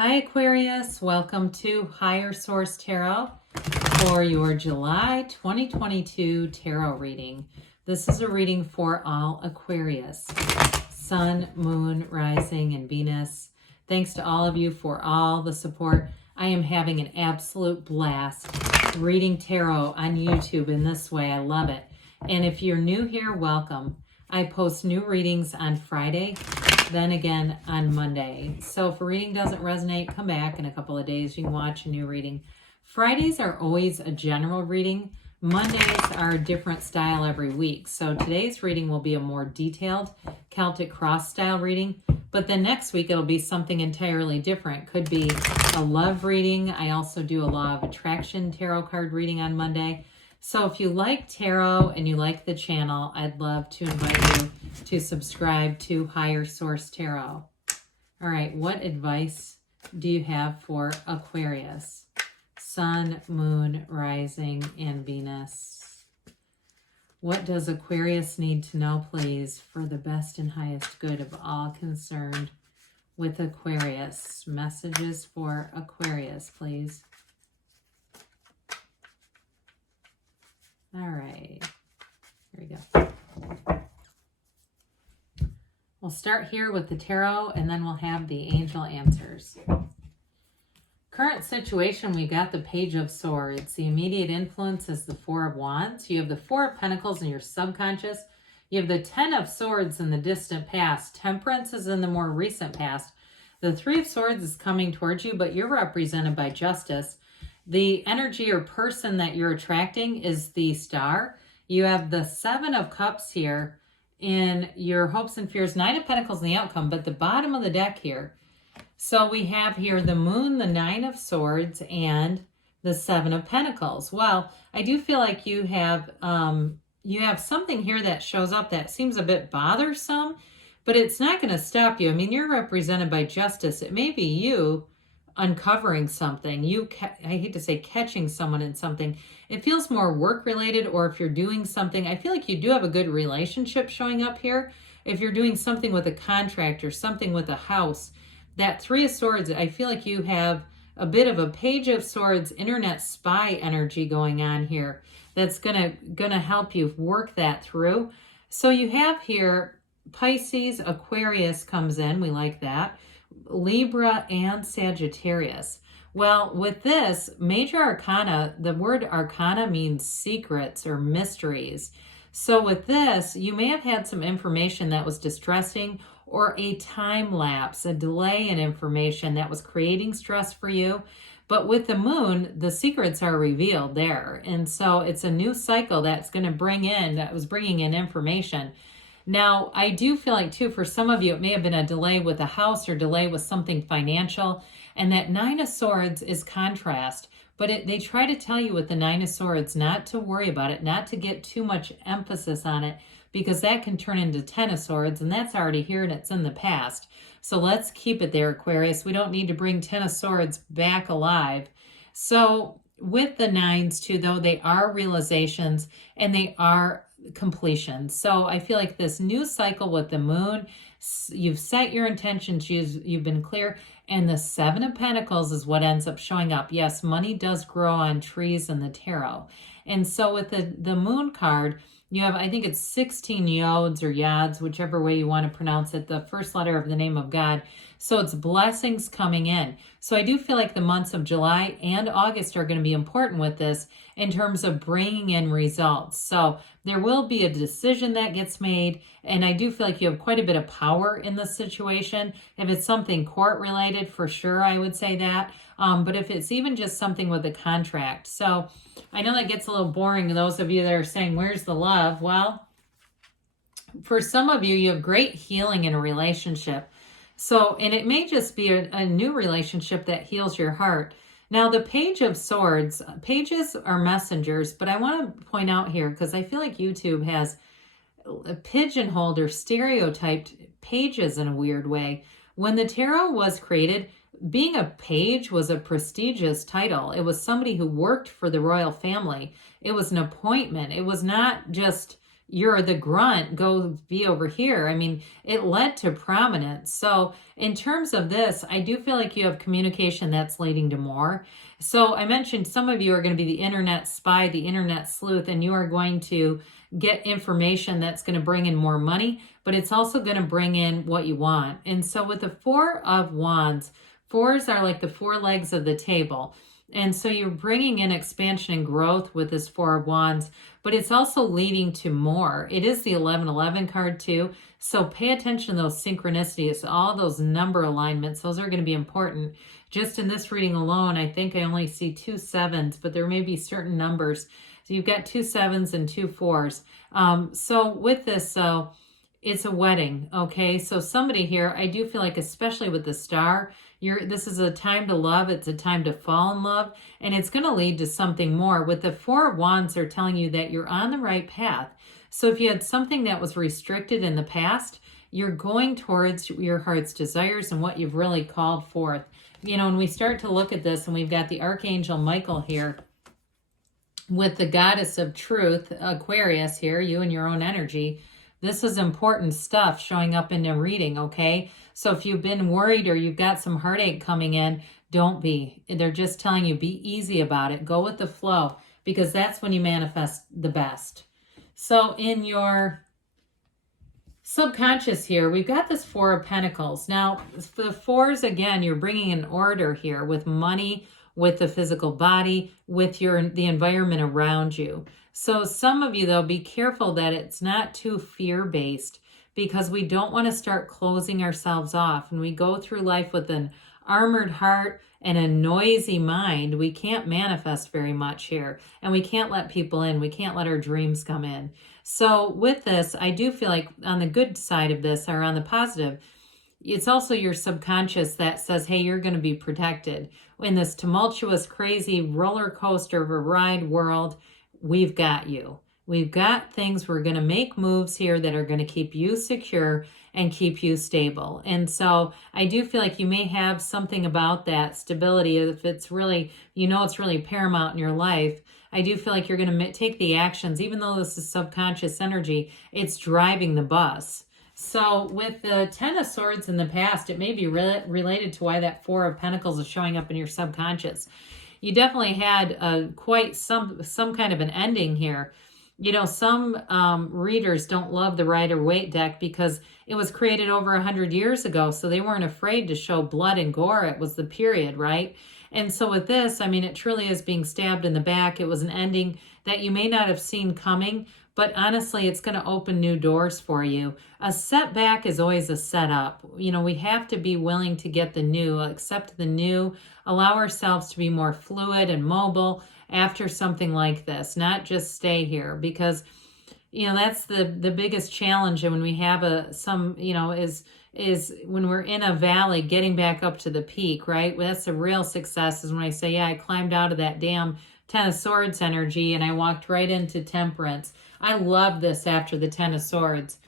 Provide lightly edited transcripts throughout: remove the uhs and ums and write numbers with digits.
Hi Aquarius, welcome to Higher Source Tarot for your July 2022 tarot reading. This is a reading for all Aquarius, Sun, Moon, Rising, and Venus. Thanks to all of you for all the support. I am having an absolute blast reading tarot on YouTube in this way. I love it. And if you're new here, welcome. I post new readings on Friday, then again on Monday. So if a reading doesn't resonate, come back in a couple of days. You can watch a new reading. Fridays are always a general reading. Mondays are a different style every week. So today's reading will be a more detailed Celtic cross style reading. But then next week it'll be something entirely different. Could be a love reading. I also do a law of attraction tarot card reading on Monday. So if you like tarot and you like the channel, I'd love to invite you to subscribe to Higher Source Tarot. All right, what advice do you have for Aquarius? Sun, Moon, Rising, and Venus. What does Aquarius need to know, please, for the best and highest good of all concerned with Aquarius? Messages for Aquarius, please. All right, here we go. We'll start here with the tarot, and then we'll have the angel answers. Current situation, we got the Page of Swords. The immediate influence is the Four of Wands. You have the Four of Pentacles in your subconscious. You have the Ten of Swords in the distant past. Temperance is in the more recent past. The Three of Swords is coming towards you, but you're represented by Justice. The energy or person that you're attracting is the Star. You have the Seven of Cups here in your hopes and fears, Nine of Pentacles in the outcome, but the bottom of the deck here. So we have here the Moon, the Nine of Swords, and the Seven of Pentacles. Well, I do feel like you have something here that shows up that seems a bit bothersome, but it's not going to stop you. I mean, you're represented by Justice. It may be you uncovering something, I hate to say catching someone in something. It feels more work related, or if you're doing something, I feel like you do have a good relationship showing up here. If you're doing something with a contract or something with a house, that Three of Swords, I feel like you have a bit of a Page of Swords internet spy energy going on here that's gonna help you work that through. So you have here Pisces, Aquarius comes in, we like that. Libra and Sagittarius. Well, with this, major arcana, the word arcana means secrets or mysteries. So with this, you may have had some information that was distressing, or a time lapse, a delay in information that was creating stress for you. But with the Moon, the secrets are revealed there. And so it's a new cycle that was bringing in information. Now, I do feel like, too, for some of you, it may have been a delay with a house or delay with something financial. And that Nine of Swords is contrast. But they try to tell you with the Nine of Swords not to worry about it, not to get too much emphasis on it, because that can turn into Ten of Swords, and that's already here and it's in the past. So let's keep it there, Aquarius. We don't need to bring Ten of Swords back alive. So with the nines, too, though, they are realizations and they are completion. So I feel like this new cycle with the Moon, you've set your intentions, you've been clear, and the Seven of Pentacles is what ends up showing up. Yes, money does grow on trees in the tarot. And so with the Moon card, you have, I think it's 16 yods or yads, whichever way you want to pronounce it, the first letter of the name of God. So it's blessings coming in. So I do feel like the months of July and August are going to be important with this in terms of bringing in results. So there will be a decision that gets made, and I do feel like you have quite a bit of power in this situation. If it's something court related, for sure, I would say that. But if it's even just something with a contract. So I know that gets a little boring to those of you that are saying, where's the love? Well, for some of you, you have great healing in a relationship. So, and it may just be a new relationship that heals your heart. Now, the Page of Swords, pages are messengers, but I want to point out here, because I feel like YouTube has pigeonholed or stereotyped pages in a weird way. When the tarot was created, being a page was a prestigious title. It was somebody who worked for the royal family. It was an appointment. It was not just you're the grunt, go be over here. I mean, it led to prominence. So in terms of this, I do feel like you have communication that's leading to more. So I mentioned some of you are going to be the internet spy, the internet sleuth, and you are going to get information that's going to bring in more money, but it's also going to bring in what you want. And so with the Four of Wands, fours are like the four legs of the table. And so you're bringing in expansion and growth with this Four of Wands, but it's also leading to more. It is the 1111 card too. So pay attention to those synchronicities, all those number alignments. Those are going to be important. Just in this reading alone, I think I only see 2 7s, but there may be certain numbers. So you've got 2 7s and 2 4s. So with this, so it's a wedding, okay? So somebody here, I do feel like, especially with the star, this is a time to love. It's a time to fall in love, and it's going to lead to something more. With the Four of Wands, they're telling you that you're on the right path. So if you had something that was restricted in the past, you're going towards your heart's desires and what you've really called forth. You know, when we start to look at this, and we've got the Archangel Michael here with the Goddess of Truth, Aquarius here, you and your own energy. This is important stuff showing up in a reading, okay? So if you've been worried or you've got some heartache coming in, don't be. They're just telling you, be easy about it. Go with the flow, because that's when you manifest the best. So in your subconscious here, we've got this Four of Pentacles. Now, for the fours, again, you're bringing an order here with money, with the physical body, with the environment around you. So some of you, though, be careful that it's not too fear-based, because we don't want to start closing ourselves off. When we go through life with an armored heart and a noisy mind, we can't manifest very much here, and we can't let people in. We can't let our dreams come in. So with this, I do feel like on the good side of this, or on the positive, it's also your subconscious that says, hey, you're going to be protected. In this tumultuous, crazy roller coaster of a ride world, we've got you. We've got things. We're going to make moves here that are going to keep you secure and keep you stable. And so I do feel like you may have something about that stability. If it's really, it's really paramount in your life, I do feel like you're going to take the actions. Even though this is subconscious energy, it's driving the bus. So with the Ten of Swords in the past, it may be related to why that Four of Pentacles is showing up in your subconscious. You definitely had quite some kind of an ending here. Some readers don't love the Rider-Waite deck because it was created over 100 years ago, so they weren't afraid to show blood and gore. It was the period, right? And so with this, I mean, it truly is being stabbed in the back. It was an ending that you may not have seen coming, but honestly, it's going to open new doors for you. A setback is always a setup. We have to be willing to get the new, accept the new, allow ourselves to be more fluid and mobile after something like this, not just stay here, because that's the biggest challenge. And when we have is when we're in a valley, getting back up to the peak, right? That's a real success, is when I say, yeah, I climbed out of that damn Ten of Swords energy and I walked right into Temperance. I love this after the Ten of Swords.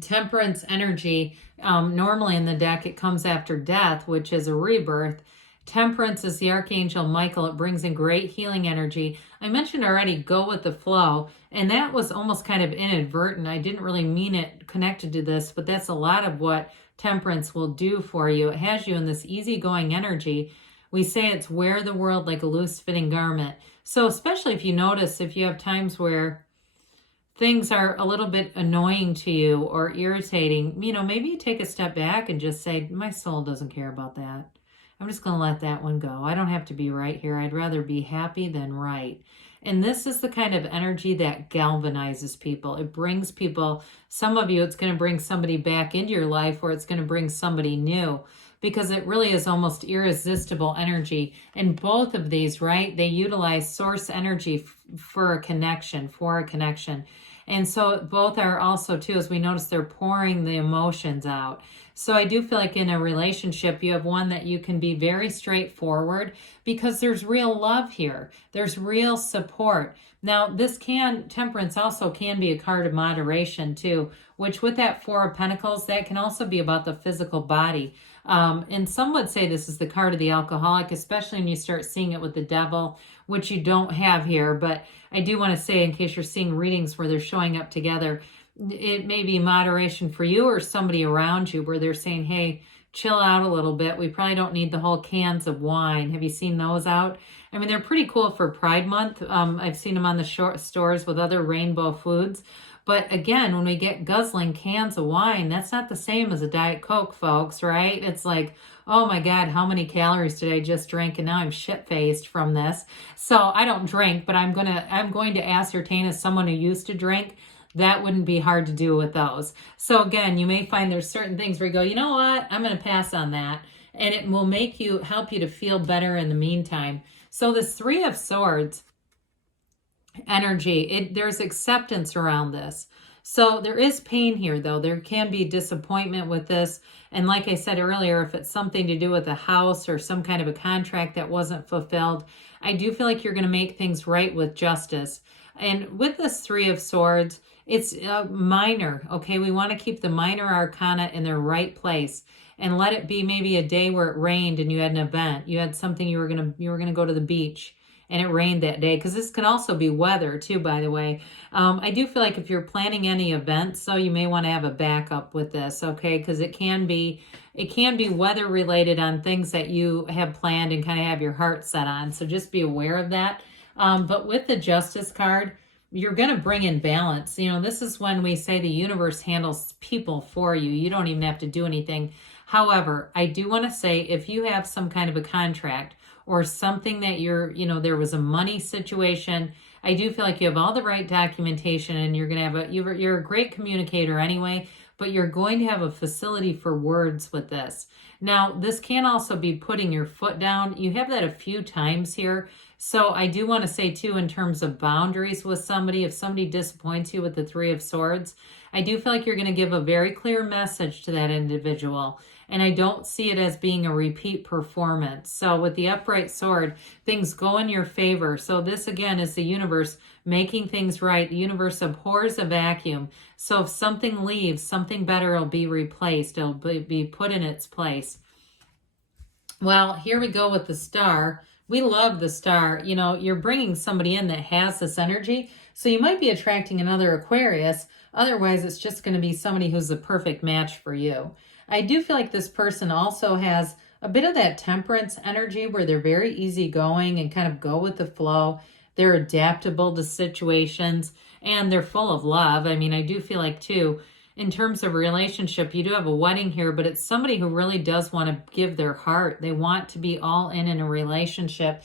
Temperance energy, normally in the deck, it comes after death, which is a rebirth. Temperance is the Archangel Michael. It brings in great healing energy. I mentioned already, go with the flow, and that was almost kind of inadvertent. I didn't really mean it connected to this, but that's a lot of what Temperance will do for you. It has you in this easygoing energy. We say it's wear the world like a loose-fitting garment. So especially if you notice, if you have times where things are a little bit annoying to you or irritating, maybe you take a step back and just say, my soul doesn't care about that. I'm just going to let that one go. I don't have to be right here. I'd rather be happy than right. And this is the kind of energy that galvanizes people. It brings people, some of you, it's going to bring somebody back into your life, or it's going to bring somebody new, because it really is almost irresistible energy. And both of these, right, they utilize source energy for a connection, And so both are also, too, as we notice, they're pouring the emotions out. So I do feel like in a relationship, you have one that you can be very straightforward, because there's real love here. There's real support. Now, Temperance also can be a card of moderation, too, which with that Four of Pentacles, that can also be about the physical body. And some would say this is the card of the alcoholic, especially when you start seeing it with the devil, which you don't have here. But I do want to say, in case you're seeing readings where they're showing up together, it may be moderation for you or somebody around you where they're saying, hey, chill out a little bit. We probably don't need the whole cans of wine. Have you seen those out? I mean, they're pretty cool for Pride Month. I've seen them on the stores with other rainbow foods. But again, when we get guzzling cans of wine, that's not the same as a Diet Coke, folks, right? It's like, oh my God, how many calories did I just drink? And now I'm shit-faced from this. So I don't drink, but I'm going to ascertain, as someone who used to drink, that wouldn't be hard to do with those. So again, you may find there's certain things where you go, you know what, I'm going to pass on that. And it will help you to feel better in the meantime. So this Three of Swords energy, there's acceptance around this. So there is pain here, though. There can be disappointment with this. And like I said earlier, if it's something to do with a house or some kind of a contract that wasn't fulfilled, I do feel like you're going to make things right with justice. And with this Three of Swords, it's minor, okay? We want to keep the minor arcana in their right place and let it be maybe a day where it rained and you had an event. You had something you were gonna go to the beach and it rained that day, because this can also be weather too, by the way. I do feel like if you're planning any events, so you may want to have a backup with this, okay? Because it can be weather related on things that you have planned and kind of have your heart set on. So just be aware of that. But with the Justice card, you're going to bring in balance. You know, this is when we say the universe handles people for you. You don't even have to do anything. However, I do want to say, if you have some kind of a contract or something that there was a money situation, I do feel like you have all the right documentation and you're going to have you're a great communicator anyway, but you're going to have a facility for words with this. Now, this can also be putting your foot down. You have that a few times here. So I do want to say too, in terms of boundaries with somebody, if somebody disappoints you with the Three of Swords, I do feel like you're going to give a very clear message to that individual. And I don't see it as being a repeat performance. So with the upright sword, things go in your favor. So this again is the universe making things right. The universe abhors a vacuum. So if something leaves, something better will be replaced. It'll be put in its place. Well, here we go with the Star. We love the Star. You know, you're bringing somebody in that has this energy. So you might be attracting another Aquarius. Otherwise, it's just going to be somebody who's the perfect match for you. I do feel like this person also has a bit of that Temperance energy where they're very easygoing and kind of go with the flow. They're adaptable to situations and they're full of love. I mean, I do feel like too, in terms of relationship, you do have a wedding here, but it's somebody who really does want to give their heart. They want to be all in a relationship.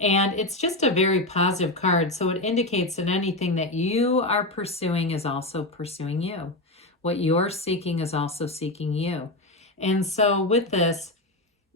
And it's just a very positive card. So it indicates that anything that you are pursuing is also pursuing you. What you're seeking is also seeking you. And so with this,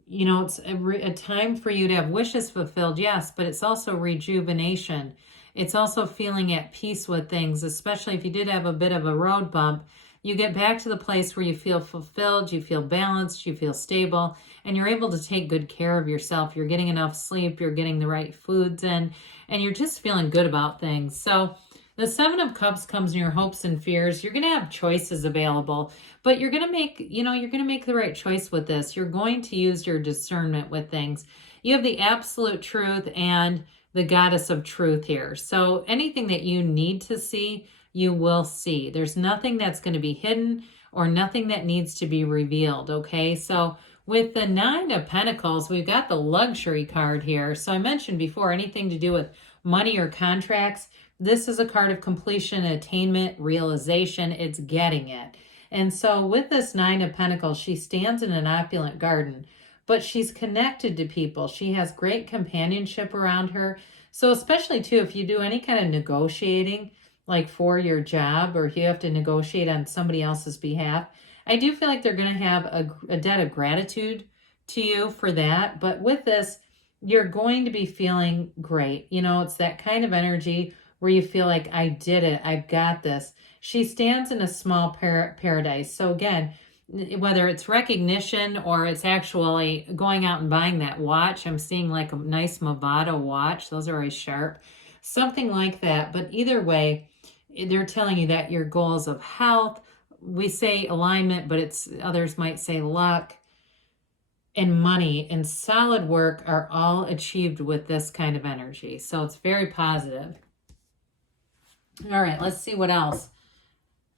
you know, it's a time for you to have wishes fulfilled, yes, but it's also rejuvenation. It's also feeling at peace with things, especially if you did have a bit of a road bump. You get back to the place where you feel fulfilled, you feel balanced, you feel stable, and you're able to take good care of yourself. You're getting enough sleep, you're getting the right foods in, and you're just feeling good about things. So the Seven of Cups comes in your hopes and fears. You're going to have choices available, but you're going to make the right choice with this. You're going to use your discernment with things. You have the absolute truth and the Goddess of Truth here. So anything that you need to see, you will see. There's nothing that's going to be hidden or nothing that needs to be revealed, okay? So with the Nine of Pentacles, we've got the Luxury card here. So I mentioned before, anything to do with money or contracts, this is a card of completion, attainment, realization. It's getting it. And so with this Nine of Pentacles, she stands in an opulent garden, but she's connected to people. She has great companionship around her. So especially too, if you do any kind of negotiating, like for your job, or if you have to negotiate on somebody else's behalf, I do feel like they're going to have a debt of gratitude to you for that. But with this, you're going to be feeling great. You know, it's that kind of energy where you feel like, I did it, I've got this. She stands in a small paradise. So again, whether it's recognition or it's actually going out and buying that watch, I'm seeing like a nice Movado watch. Those are always sharp. Something like that. But either way, they're telling you that your goals of health, we say alignment, but others might say luck and money and solid work are all achieved with this kind of energy. So it's very positive. All right, let's see what else.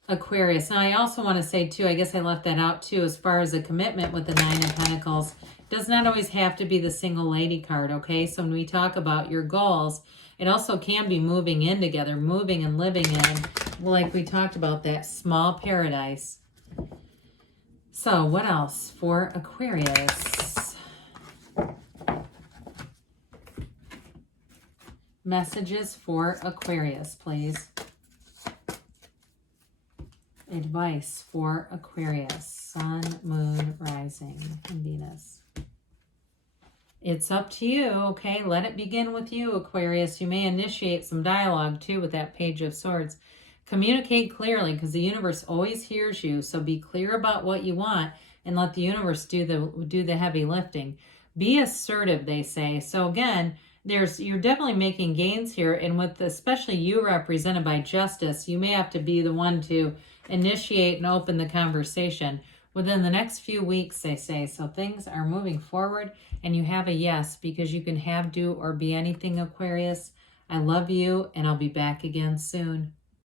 Aquarius. Now, I also want to say, too, I guess I left that out, too, as far as a commitment with the Nine of Pentacles. It does not always have to be the single lady card, okay? So when we talk about your goals, it also can be moving in together, moving and living in, like we talked about, that small paradise. So what else for Aquarius? Messages for Aquarius, please. Advice for Aquarius, Sun, Moon, Rising, and Venus. It's up to you, okay? Let it begin with you, Aquarius. You may initiate some dialogue, too, with that Page of Swords. Communicate clearly, because the universe always hears you. So be clear about what you want and let the universe do the heavy lifting. Be assertive, they say. So again, you're definitely making gains here, and with especially you represented by Justice, you may have to be the one to initiate and open the conversation within the next few weeks, they say. So things are moving forward, and you have a yes, because you can have, do, or be anything, Aquarius. I love you, and I'll be back again soon.